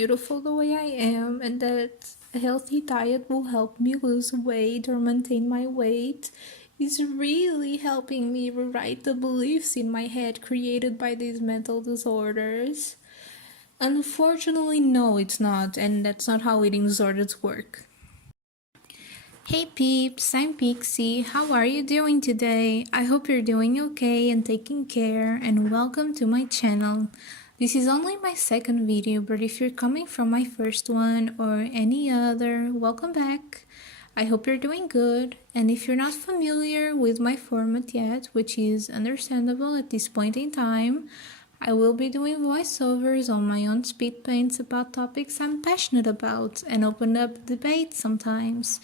beautiful the way I am, and that a healthy diet will help me lose weight or maintain my weight is really helping me rewrite the beliefs in my head created by these mental disorders. Unfortunately, no, it's not, and that's not how eating disorders work. Hey peeps, I'm Pixie. How are you doing today? I hope you're doing okay and taking care, and welcome to my channel. This is only my second video, but if you're coming from my first one or any other, welcome back. I hope you're doing good, and if you're not familiar with my format yet, which is understandable at this point in time, I will be doing voiceovers on my own speed paints about topics I'm passionate about and open up debate sometimes.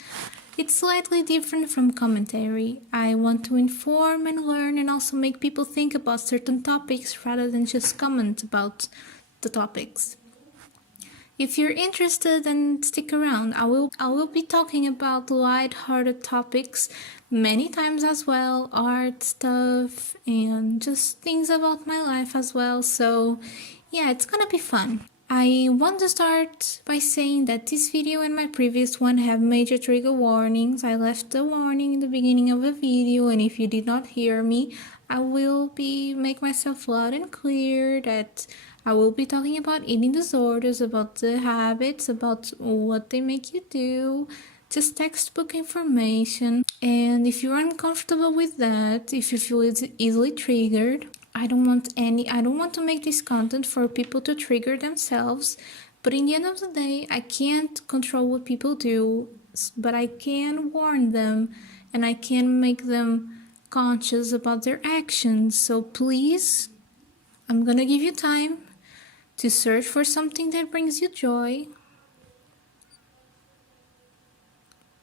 It's slightly different from commentary. I want to inform and learn and also make people think about certain topics rather than just comment about the topics. If you're interested, then stick around. I will be talking about lighthearted topics many times as well, art stuff and just things about my life as well. So yeah, it's gonna be fun. I want to start by saying that this video and my previous one have major trigger warnings. I left a warning in the beginning of the video, and if you did not hear me, I will make myself loud and clear that I will be talking about eating disorders, about the habits, about what they make you do, just textbook information. And if you're uncomfortable with that, if you feel it's easily triggered, I don't want to make this content for people to trigger themselves, but in the end of the day, I can't control what people do, but I can warn them and I can make them conscious about their actions. So please, I'm gonna give you time to search for something that brings you joy.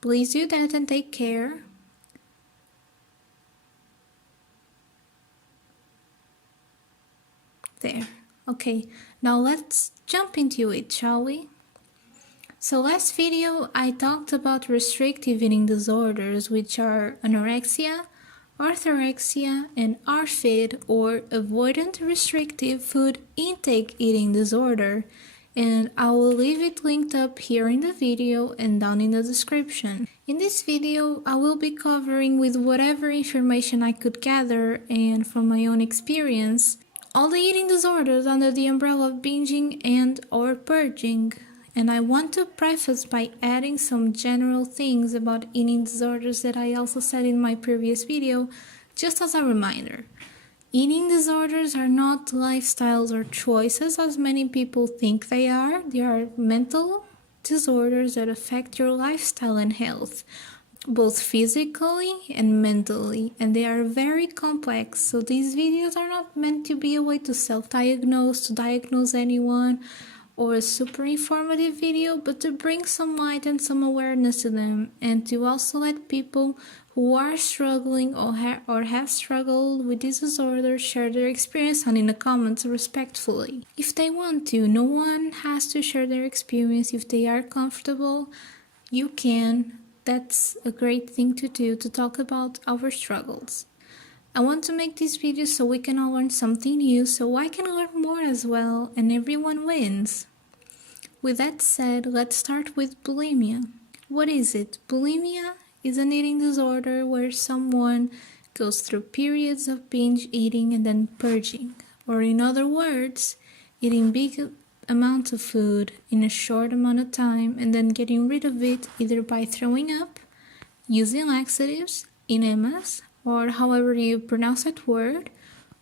Please do that and take care. There. Okay, now let's jump into it, shall we? So last video I talked about restrictive eating disorders, which are anorexia, orthorexia, and osfed, or avoidant restrictive food intake eating disorder, and I will leave it linked up here in the video and down in the description. In this video, I will be covering with whatever information I could gather and from my own experience all the eating disorders under the umbrella of binging and or purging. And I want to preface by adding some general things about eating disorders that I also said in my previous video, just as a reminder. Eating disorders are not lifestyles or choices as many people think they are. They are mental disorders that affect your lifestyle and health, both physically and mentally, and they are very complex. So these videos are not meant to be a way to self-diagnose, to diagnose anyone, or a super informative video, but to bring some light and some awareness to them, and to also let people who are struggling or have struggled with this disorder share their experience in the comments respectfully. If they want to, no one has to share their experience. If they are comfortable, you can. That's a great thing to do, to talk about our struggles. I want to make this video so we can all learn something new, so I can learn more as well, and everyone wins. With that said, let's start with bulimia. What is it? Bulimia is an eating disorder where someone goes through periods of binge eating and then purging, or in other words, eating big amounts of food in a short amount of time and then getting rid of it either by throwing up, using laxatives, enemas, or however you pronounce that word,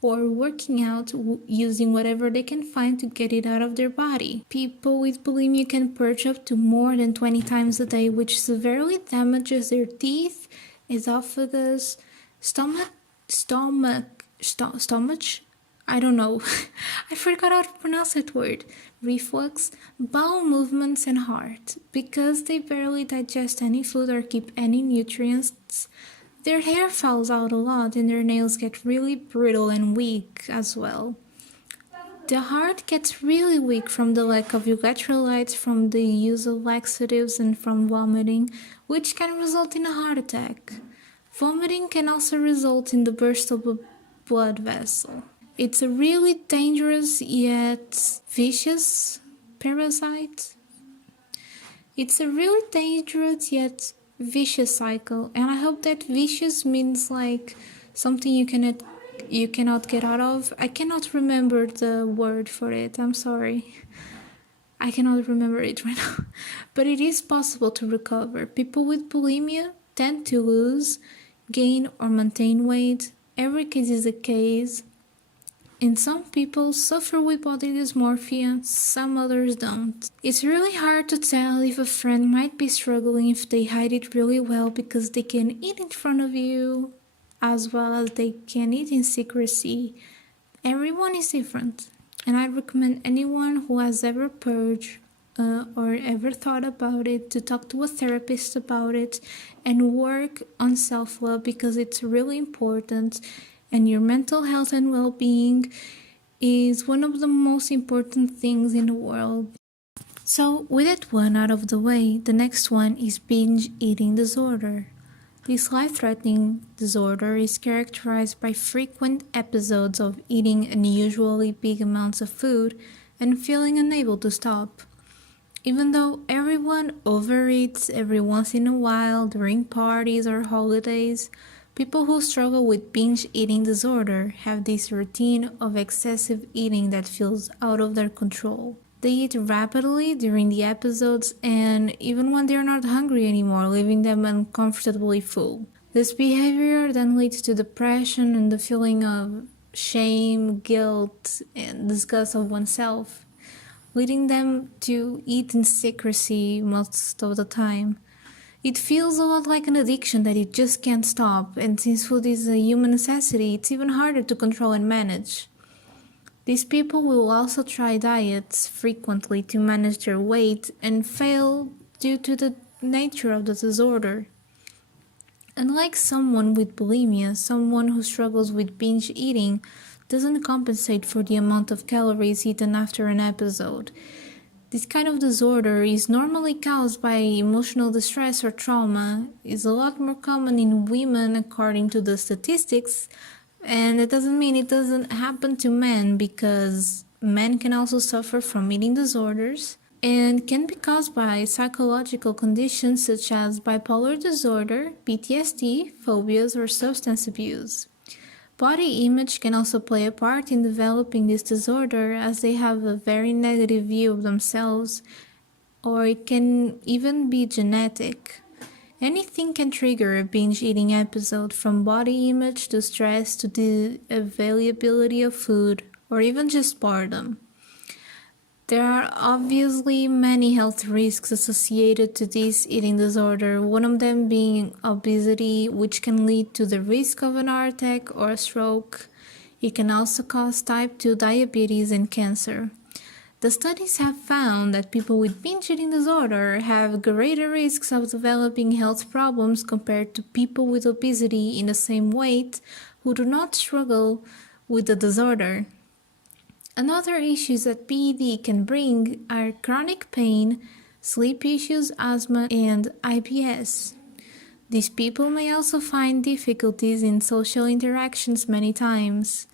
or working out using whatever they can find to get it out of their body. People with bulimia can purge up to more than 20 times a day, which severely damages their teeth, esophagus, stomach, I don't know, I forgot how to pronounce that word, reflux, bowel movements, and heart. Because they barely digest any food or keep any nutrients, their hair falls out a lot and their nails get really brittle and weak as well. The heart gets really weak from the lack of electrolytes, from the use of laxatives, and from vomiting, which can result in a heart attack. Vomiting can also result in the burst of a blood vessel. It's a really dangerous yet vicious parasite. It's a really dangerous yet vicious cycle, and I hope that vicious means like something you cannot get out of. I cannot remember the word for it. I'm sorry. I cannot remember it right now. But it is possible to recover. People with bulimia tend to lose, gain, or maintain weight. Every case is a case. And some people suffer with body dysmorphia, some others don't. It's really hard to tell if a friend might be struggling if they hide it really well because they can eat in front of you as well as they can eat in secrecy. Everyone is different, and I recommend anyone who has ever purged or ever thought about it to talk to a therapist about it and work on self-love because it's really important, and your mental health and well-being is one of the most important things in the world. So with that one out of the way, the next one is binge eating disorder. This life-threatening disorder is characterized by frequent episodes of eating unusually big amounts of food and feeling unable to stop. Even though everyone overeats every once in a while during parties or holidays, people who struggle with binge eating disorder have this routine of excessive eating that feels out of their control. They eat rapidly during the episodes and even when they're not hungry anymore, leaving them uncomfortably full. This behavior then leads to depression and the feeling of shame, guilt, and disgust of oneself, leading them to eat in secrecy most of the time. It feels a lot like an addiction that you just can't stop, and since food is a human necessity, it's even harder to control and manage. These people will also try diets frequently to manage their weight and fail due to the nature of the disorder. Unlike someone with bulimia, someone who struggles with binge eating doesn't compensate for the amount of calories eaten after an episode. This kind of disorder is normally caused by emotional distress or trauma, is a lot more common in women according to the statistics, and it doesn't mean it doesn't happen to men because men can also suffer from eating disorders and can be caused by psychological conditions such as bipolar disorder, PTSD, phobias, or substance abuse. Body image can also play a part in developing this disorder as they have a very negative view of themselves, or it can even be genetic. Anything can trigger a binge eating episode, from body image to stress to the availability of food or even just boredom. There are obviously many health risks associated to this eating disorder, one of them being obesity, which can lead to the risk of an heart attack or a stroke. It can also cause type 2 diabetes and cancer. The studies have found that people with binge eating disorder have greater risks of developing health problems compared to people with obesity in the same weight who do not struggle with the disorder. Another issues that PED can bring are chronic pain, sleep issues, asthma, and IBS. These people may also find difficulties in social interactions many times.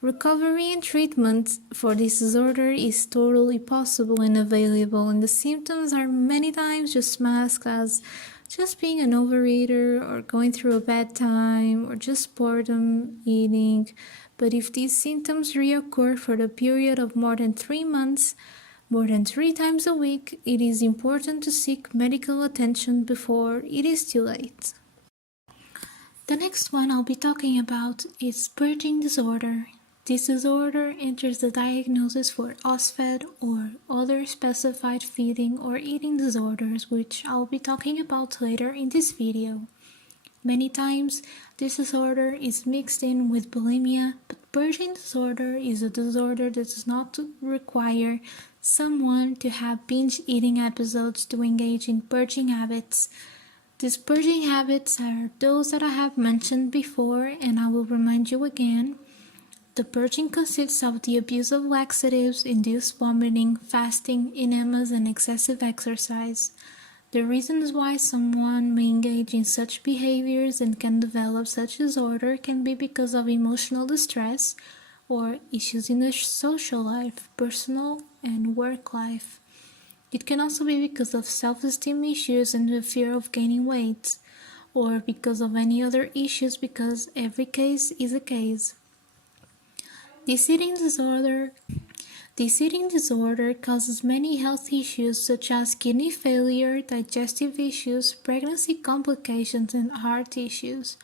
Recovery and treatment for this disorder is totally possible and available, and the symptoms are many times just masked as just being an overeater or going through a bad time or just boredom eating. But if these symptoms reoccur for the period of more than 3 months, more than 3 times a week, it is important to seek medical attention before it is too late. The next one I'll be talking about is purging disorder. This disorder enters the diagnosis for osfed or other specified feeding or eating disorders, which I'll be talking about later in this video. Many times, this disorder is mixed in with bulimia, but purging disorder is a disorder that does not require someone to have binge eating episodes to engage in purging habits. These purging habits are those that I have mentioned before, and I will remind you again. The purging consists of the abuse of laxatives, induced vomiting, fasting, enemas, and excessive exercise. The reasons why someone may engage in such behaviors and can develop such disorder can be because of emotional distress or issues in their social life, personal and work life. It can also be because of self-esteem issues and the fear of gaining weight, or because of any other issues, because every case is a case. This eating disorder causes many health issues such as kidney failure, digestive issues, pregnancy complications, and heart issues.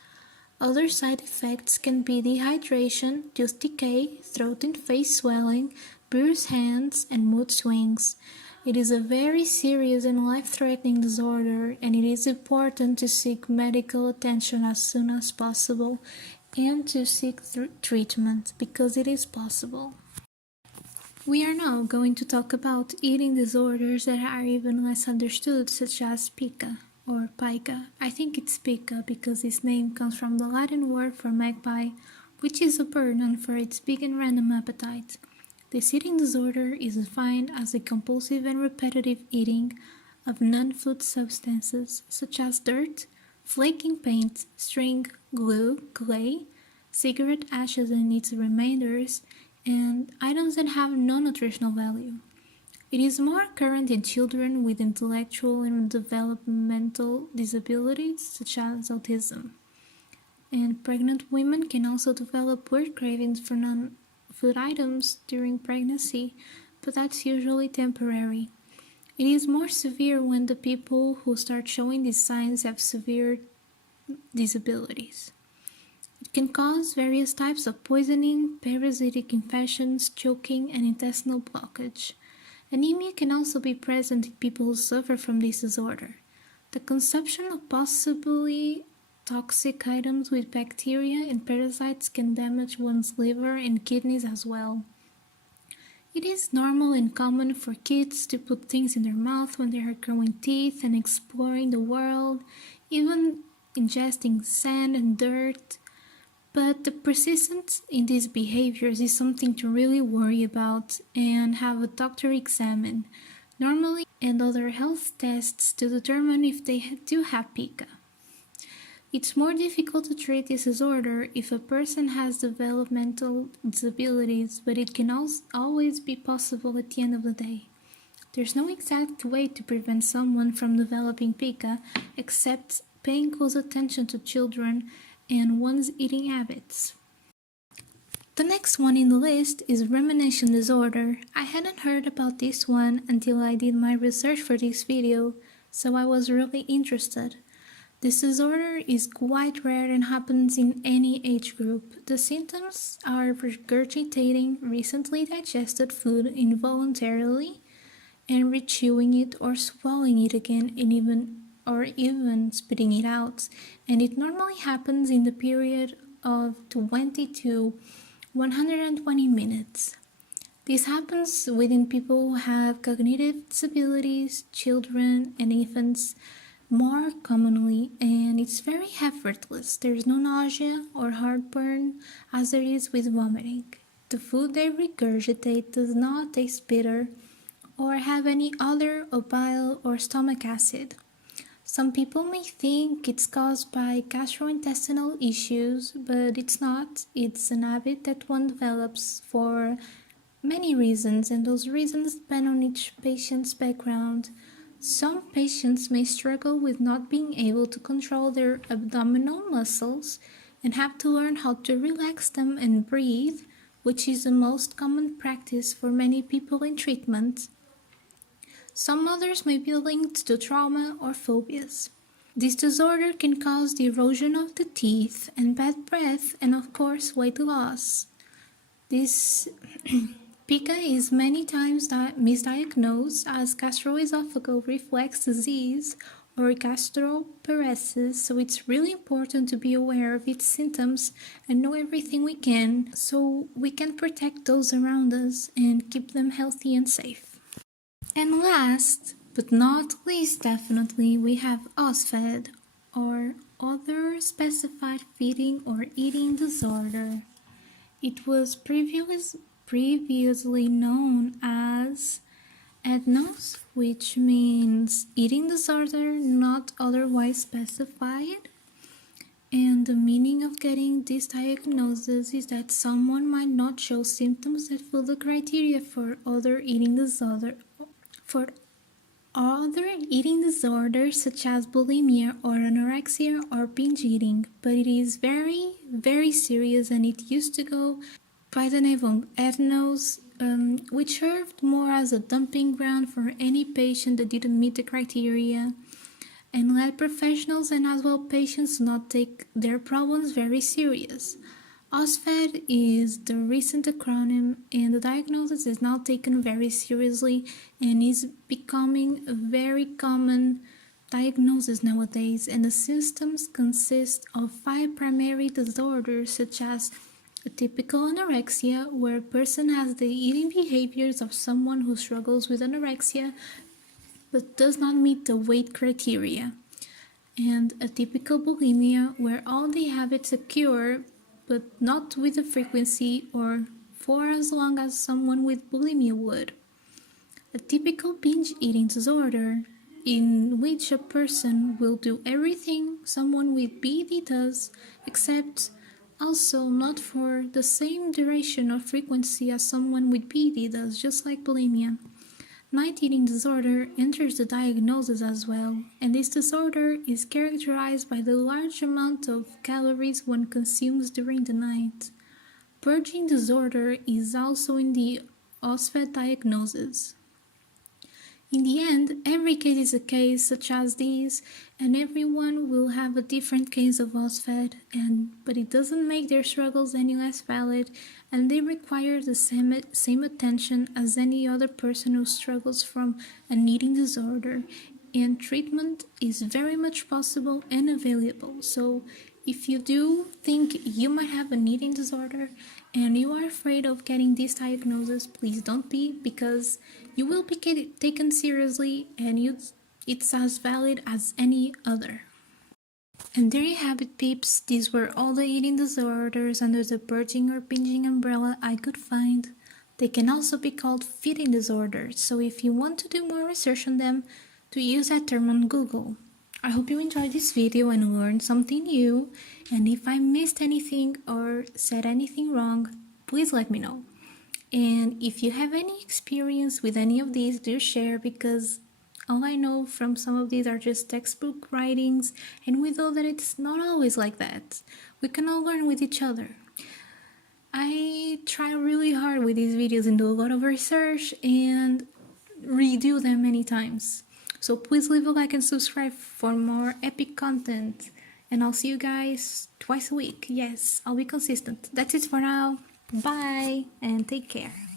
Other side effects can be dehydration, tooth decay, throat and face swelling, bruised hands, and mood swings. It is a very serious and life-threatening disorder, and it is important to seek medical attention as soon as possible and to seek treatment because it is possible. We are now going to talk about eating disorders that are even less understood, such as pica or pica. I think it's pica because its name comes from the Latin word for magpie, which is a bird known for its big and random appetite. This eating disorder is defined as the compulsive and repetitive eating of non-food substances such as dirt, flaking paint, string, glue, clay, cigarette ashes and its remainders, and items that have no nutritional value. It is more current in children with intellectual and developmental disabilities such as autism. And pregnant women can also develop weird cravings for non-food items during pregnancy, but that's usually temporary. It is more severe when the people who start showing these signs have severe disabilities. It can cause various types of poisoning, parasitic infections, choking, and intestinal blockage. Anemia can also be present in people who suffer from this disorder. The consumption of possibly toxic items with bacteria and parasites can damage one's liver and kidneys as well. It is normal and common for kids to put things in their mouth when they are growing teeth and exploring the world, even ingesting sand and dirt. But the persistence in these behaviors is something to really worry about and have a doctor examine, normally, and other health tests to determine if they do have pica. It's more difficult to treat this disorder if a person has developmental disabilities, but it can always be possible at the end of the day. There's no exact way to prevent someone from developing pica except paying close attention to children and one's eating habits. The next one in the list is rumination disorder. I hadn't heard about this one until I did my research for this video, so I was really interested. This disorder is quite rare and happens in any age group. The symptoms are regurgitating recently digested food involuntarily and rechewing it or swallowing it again and even spitting it out, and it normally happens in the period of 20 to 120 minutes. This happens within people who have cognitive disabilities, children, and infants more commonly, and it's very effortless. There's no nausea or heartburn as there is with vomiting. The food they regurgitate does not taste bitter or have any odor of bile or stomach acid. Some people may think it's caused by gastrointestinal issues, but it's not. It's an habit that one develops for many reasons, and those reasons depend on each patient's background. Some patients may struggle with not being able to control their abdominal muscles and have to learn how to relax them and breathe, which is the most common practice for many people in treatment. Some others may be linked to trauma or phobias. This disorder can cause the erosion of the teeth and bad breath and of course weight loss. This pica is many times misdiagnosed as gastroesophageal reflux disease or gastroparesis, so it's really important to be aware of its symptoms and know everything we can so we can protect those around us and keep them healthy and safe. And last, but not least definitely, we have osfed, or other specified feeding or eating disorder. It was previously known as ednos, which means eating disorder not otherwise specified. And the meaning of getting this diagnosis is that someone might not show symptoms that fill the criteria for other eating disorder, Other eating disorders such as bulimia or anorexia or binge eating, but it is very, very serious and it used to go by the name of ednos, which served more as a dumping ground for any patient that didn't meet the criteria and led professionals and as well patients to not take their problems very serious. Osfed is the recent acronym and the diagnosis is now taken very seriously and is becoming a very common diagnosis nowadays, and the symptoms consist of 5 primary disorders such as a typical anorexia, where a person has the eating behaviors of someone who struggles with anorexia but does not meet the weight criteria, and a typical bulimia, where all the habits occur but not with the frequency or for as long as someone with bulimia would. A typical binge eating disorder, in which a person will do everything someone with BED does, except also not for the same duration or frequency as someone with BED does, just like bulimia. Night eating disorder enters the diagnosis as well, and this disorder is characterized by the large amount of calories one consumes during the night. Purging disorder is also in the osfed diagnosis. In the end, every case is a case such as these, and everyone will have a different case of osfed, but it doesn't make their struggles any less valid, and they require the same attention as any other person who struggles from an eating disorder, and treatment is very much possible and available. So if you do think you might have an eating disorder and you are afraid of getting this diagnosis, please don't be, because you will be taken seriously and it's as valid as any other. And there you have it, peeps. These were all the eating disorders under the purging or binging umbrella I could find. They can also be called feeding disorders, so if you want to do more research on them, to use that term on Google. I hope you enjoyed this video and learned something new, and if I missed anything or said anything wrong, please let me know. And if you have any experience with any of these, do share, because all I know from some of these are just textbook writings, and we know that it's not always like that. We can all learn with each other. I try really hard with these videos and do a lot of research and redo them many times. So please leave a like and subscribe for more epic content. And I'll see you guys twice a week. Yes, I'll be consistent. That's it for now. Bye and take care.